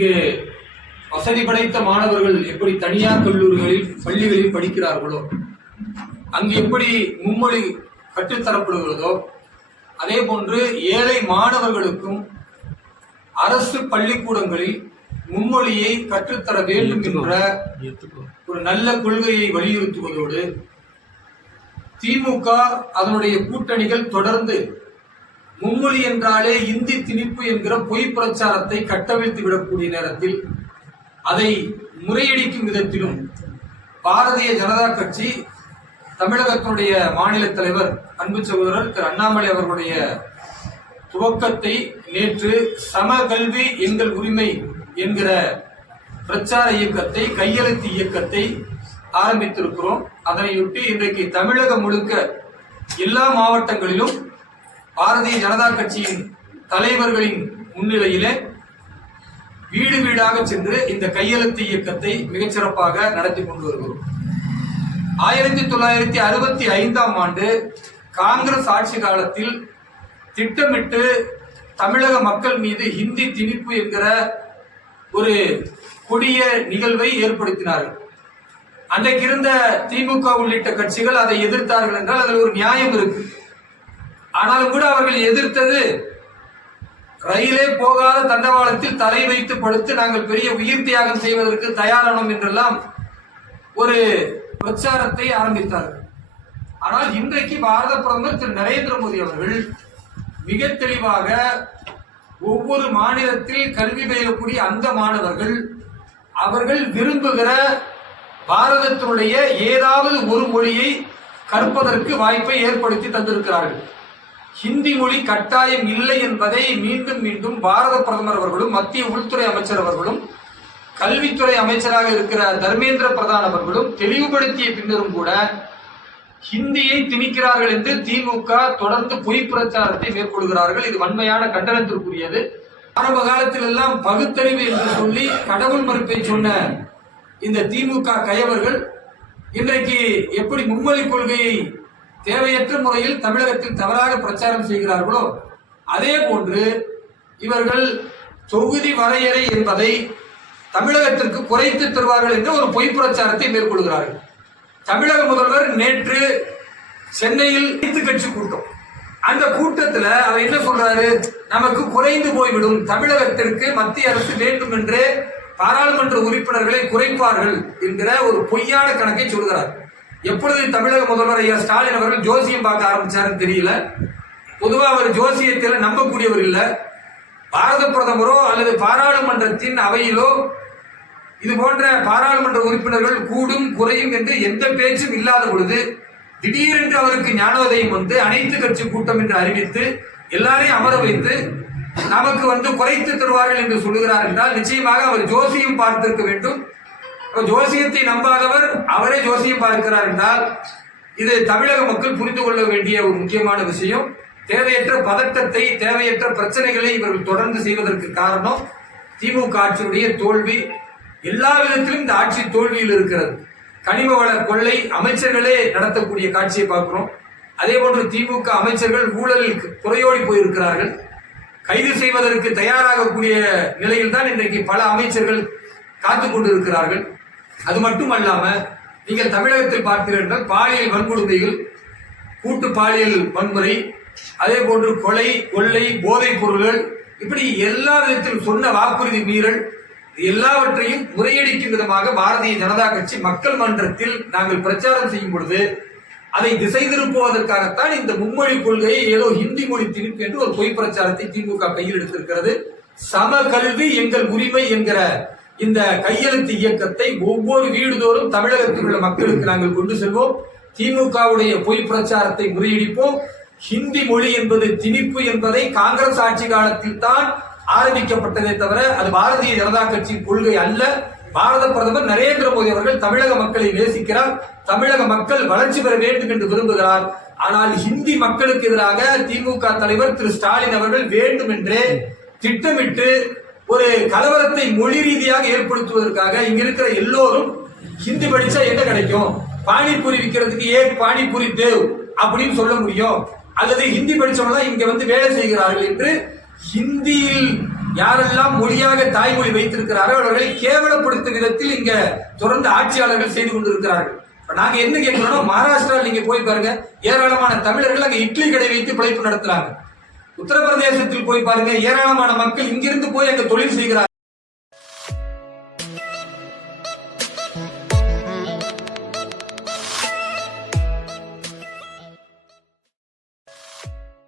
இங்கு வசதி படைத்த மாணவர்கள் எப்படி தனியார் கல்லூரிகளில் பள்ளிகளில் படிக்கிறார்களோ, அங்கு எப்படி மும்மொழி கற்றுத்தரப்படுகிறதோ, அதே போன்று ஏழை மாணவர்களுக்கும் அரசு பள்ளிக்கூடங்களில் மும்மொழியை கற்றுத்தர வேண்டும் என்ற ஒரு நல்ல கொள்கையை வலியுறுத்துவதோடு, திமுக அதனுடைய கூட்டணிகள் தொடர்ந்து மும்மொழி என்றாலே இந்தி திணிப்பு என்கிற பொய் பிரச்சாரத்தை கட்டவிழ்த்து விடக்கூடிய நேரத்தில் அதை முறையடிக்கும் விதத்திலும் பாரதிய ஜனதா கட்சி தமிழகத்தினுடைய மாநில தலைவர் அன்பு சகோதரர் திரு அண்ணாமலை அவர்களுடைய துவக்கத்தை நேற்று சம கல்வி எங்கள் உரிமை என்கிற பிரச்சார இயக்கத்தை, கையெழுத்து இயக்கத்தை ஆரம்பித்திருக்கிறோம். அதனையொட்டி இன்றைக்கு தமிழகம் முழுக்க எல்லா மாவட்டங்களிலும் பாரதிய ஜனதா கட்சியின் தலைவர்களின் முன்னிலையிலே வீடு வீடாக சென்று இந்த கையெழுத்து இயக்கத்தை மிகச்சிறப்பாக நடத்தி கொண்டு வருகிறோம். 1965ஆம் ஆண்டு காங்கிரஸ் ஆட்சி காலத்தில் திட்டமிட்டு தமிழக மக்கள் மீது ஹிந்தி திணிப்பு என்கிற ஒரு கொடிய நிகழ்வை ஏற்படுத்தினார்கள். அன்றைக்கு இருந்த திமுக உள்ளிட்ட கட்சிகள் அதை எதிர்த்தார்கள் என்றால் அதில் ஒரு நியாயம் இருக்கு. ஆனாலும் கூட அவர்கள் எதிர்த்தது ரயிலே போகாத தண்டவாளத்தில் தலை வைத்து படுத்து நாங்கள் பெரிய உயிர் தியாகம் செய்வதற்கு தயாரானோம் என்றெல்லாம் ஒரு பிரச்சாரத்தை ஆரம்பித்தார்கள். ஆனால் இன்றைக்கு பாரத பிரதமர் திரு நரேந்திர மோடி அவர்கள் மிக தெளிவாக ஒவ்வொரு மாநிலத்தில் கல்வி பயிலக்கூடிய அந்த மாணவர்கள் அவர்கள் விரும்புகிற பாரதத்தினுடைய ஏதாவது ஒரு மொழியை கற்பதற்கு வாய்ப்பை ஏற்படுத்தி தந்திருக்கிறார்கள். ஹிந்தி மொழி கட்டாயம் இல்லை என்பதை மீண்டும் மீண்டும் பாரத பிரதமர் அவர்களும் மத்திய உள்துறை அமைச்சர் அவர்களும் கல்வித்துறை அமைச்சராக இருக்கிற தர்மேந்திர பிரதான் அவர்களும் தெளிவுபடுத்திய பின்னரும் கூட ஹிந்தியை திணிக்கிறார்கள் என்று திமுக தொடர்ந்து பொய் பிரச்சாரத்தை மேற்கொள்கிறார்கள். இது வன்மையான கண்டனத்திற்குரியது. ஆரம்ப காலத்தில் எல்லாம் பகுத்தறிவு என்று சொல்லி கடவுள் மறுப்பை சொன்ன இந்த திமுக கயவர்கள் இன்றைக்கு எப்படி மும்மொழி கொள்கையை தேவையற்ற முறையில் தமிழகத்தில் தவறாக பிரச்சாரம் செய்கிறார்களோ, அதே போன்று இவர்கள் தொகுதி வரையறை என்பதை தமிழகத்திற்கு குறைத்து தருவார்கள் என்ற ஒரு பொய் பிரச்சாரத்தை மேற்கொள்கிறார்கள். தமிழக முதல்வர் நேற்று சென்னையில் அனைத்து கட்சி கூட்டம், அந்த கூட்டத்தில் அவர் என்ன சொல்றாரு, நமக்கு குறைந்து போய்விடும், தமிழகத்திற்கு மத்திய அரசு வேண்டும் என்று பாராளுமன்ற உறுப்பினர்களை குறைப்பார்கள் என்கிற ஒரு பொய்யான கணக்கை சொல்கிறார். எப்பொழுது தமிழக முதல்வர் ஐயா ஸ்டாலின் அவர்கள் ஜோசியம் பார்க்க ஆரம்பிச்சாருன்னு தெரியல. பொதுவாக அவர் ஜோசியத்தில் நம்பக்கூடியவர் இல்லை. பாரத பிரதமரோ அல்லது பாராளுமன்றத்தின் அவையிலோ இது போன்ற பாராளுமன்ற உறுப்பினர்கள் கூடும் குறையும் என்று எந்த பேச்சும் இல்லாத பொழுது திடீரென்று அவருக்கு ஞானோதயம் வந்து அனைத்து கட்சி கூட்டம் என்று அறிவித்து எல்லாரையும் அமர வைத்து நமக்கு குறைத்து தருவார்கள் என்று சொல்லுகிறார் என்றால் நிச்சயமாக அவர் ஜோசியம் பார்த்திருக்க வேண்டும். ஜோசியத்தை நம்பாதவர் அவரே ஜோசியம் பார்க்கிறார் என்றால் இது தமிழக மக்கள் புரிந்து கொள்ள வேண்டிய ஒரு முக்கியமான விஷயம். தேவையற்ற பதட்டத்தை, தேவையற்ற பிரச்சனைகளை இவர்கள் தொடர்ந்து செய்வதற்கு காரணம் திமுக ஆட்சியுடைய தோல்வி. எல்லா விதத்திலும் இந்த ஆட்சி தோல்வியில் இருக்கிறது. கனிம வள கொள்ளை அமைச்சர்களே நடத்தக்கூடிய காட்சியை பார்க்கிறோம். அதே போன்று திமுக அமைச்சர்கள் ஊழலில் குறையோடி போயிருக்கிறார்கள். கைது செய்வதற்கு தயாராகக்கூடிய நிலையில் தான் இன்றைக்கு பல அமைச்சர்கள் காத்துக் கொண்டிருக்கிறார்கள். அது மட்டுமல்லாம நீங்கள் தமிழகத்தில் பார்த்தீர்கள் பாலியல் வன்கொடுமைகள், கூட்டு பாலியல் வன்முறை, அதே போன்று கொலை, கொள்ளை, போதைப் பொருள்கள், இப்படி எல்லா விதத்திலும் சொன்ன வாக்குறுதி மீறல் எல்லாவற்றையும் முறையடிக்கும் விதமாக பாரதிய ஜனதா கட்சி மக்கள் மன்றத்தில் நாங்கள் பிரச்சாரம் செய்யும் பொழுது அதை திசை திருப்புவதற்காகத்தான் இந்த மும்மொழி கொள்கையை ஏதோ ஹிந்தி மொழி திணிப்பு என்று ஒரு பொய் பிரச்சாரத்தை திமுக கையில் எடுத்திருக்கிறது. சம கல்வி எங்கள் உரிமை என்கிற இந்த கையெழுத்து இயக்கத்தை ஒவ்வொரு வீடுதோறும் தமிழகத்தில் உள்ள மக்களுக்கு நாங்கள் கொண்டு செல்வோம். திமுகவுடைய பொய் பிரச்சாரத்தை முறியடிப்போம். ஹிந்தி மொழி என்பது திணிப்பு என்பதை காங்கிரஸ் ஆட்சி காலத்தில் தான் ஆரம்பிக்கப்பட்டதே தவிர அது பாரதிய ஜனதா கட்சியின் கொள்கை அல்ல. பாரத பிரதமர் நரேந்திர மோடி அவர்கள் தமிழக மக்களை நேசிக்கிறார். தமிழக மக்கள் வளர்ச்சி பெற வேண்டும் என்று விரும்புகிறார். ஆனால் ஹிந்தி மக்களுக்கு எதிராக திமுக தலைவர் திரு ஸ்டாலின் அவர்கள் வேண்டும் என்றே திட்டமிட்டு ஒரு கலவரத்தை மொழி ரீதியாக ஏற்படுத்துவதற்காக இங்க இருக்கிற எல்லோரும் ஹிந்தி படிச்சா என்ன கிடைக்கும், பானிபூரி விற்கிறதுக்கு ஏக் பானிபூரி தேவ் அப்படின்னு சொல்ல முடியும், அல்லது ஹிந்தி படிச்சவங்க இங்க வேலை செய்கிறார்கள் என்று ஹிந்தியில் யாரெல்லாம் மொழியாக தாய்மொழி வைத்திருக்கிறார்கள் அவர்களை கேவலப்படுத்தும் விதத்தில் இங்க தொடர்ந்து ஆட்சியாளர்கள் செய்து கொண்டிருக்கிறார்கள். நாங்க என்ன கேட்கிறோம், மகாராஷ்டிராவில் நீங்க போய் பாருங்க, ஏராளமான தமிழர்கள் அங்க இட்லி கடை வைத்து பிழைப்பு நடத்துறாங்க. உத்தரப்பிரதேசத்தில் போய் பாருங்க, ஏராளமான மக்கள் இங்கிருந்து போய் அங்க தொழில் செய்கிறார்கள்.